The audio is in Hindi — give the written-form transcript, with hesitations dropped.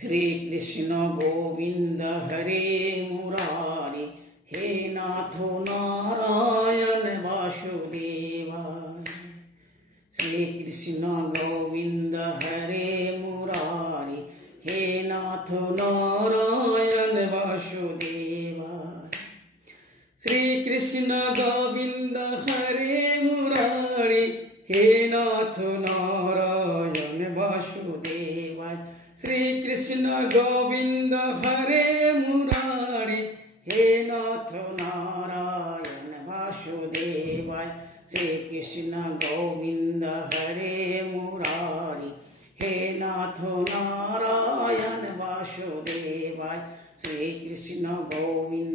श्री कृष्ण गोविंद हरे मुरारी, हे नाथो नारायण वासुदेवाय। श्री कृष्ण गोविंद हरे मुरारी, हे नाथो नारायण वासुदेवाय। श्री कृष्ण गोविंद हरे मुरारी, हे नाथो नारायण वासुदेवाय। श्री कृष्ण गोविंद हरे मुरारी, हे नाथ नारायण वासुदेवाय। श्री कृष्ण गोविंद हरे मुरारी, हे नाथ नारायण वासुदेवाय। श्री कृष्ण गोविंद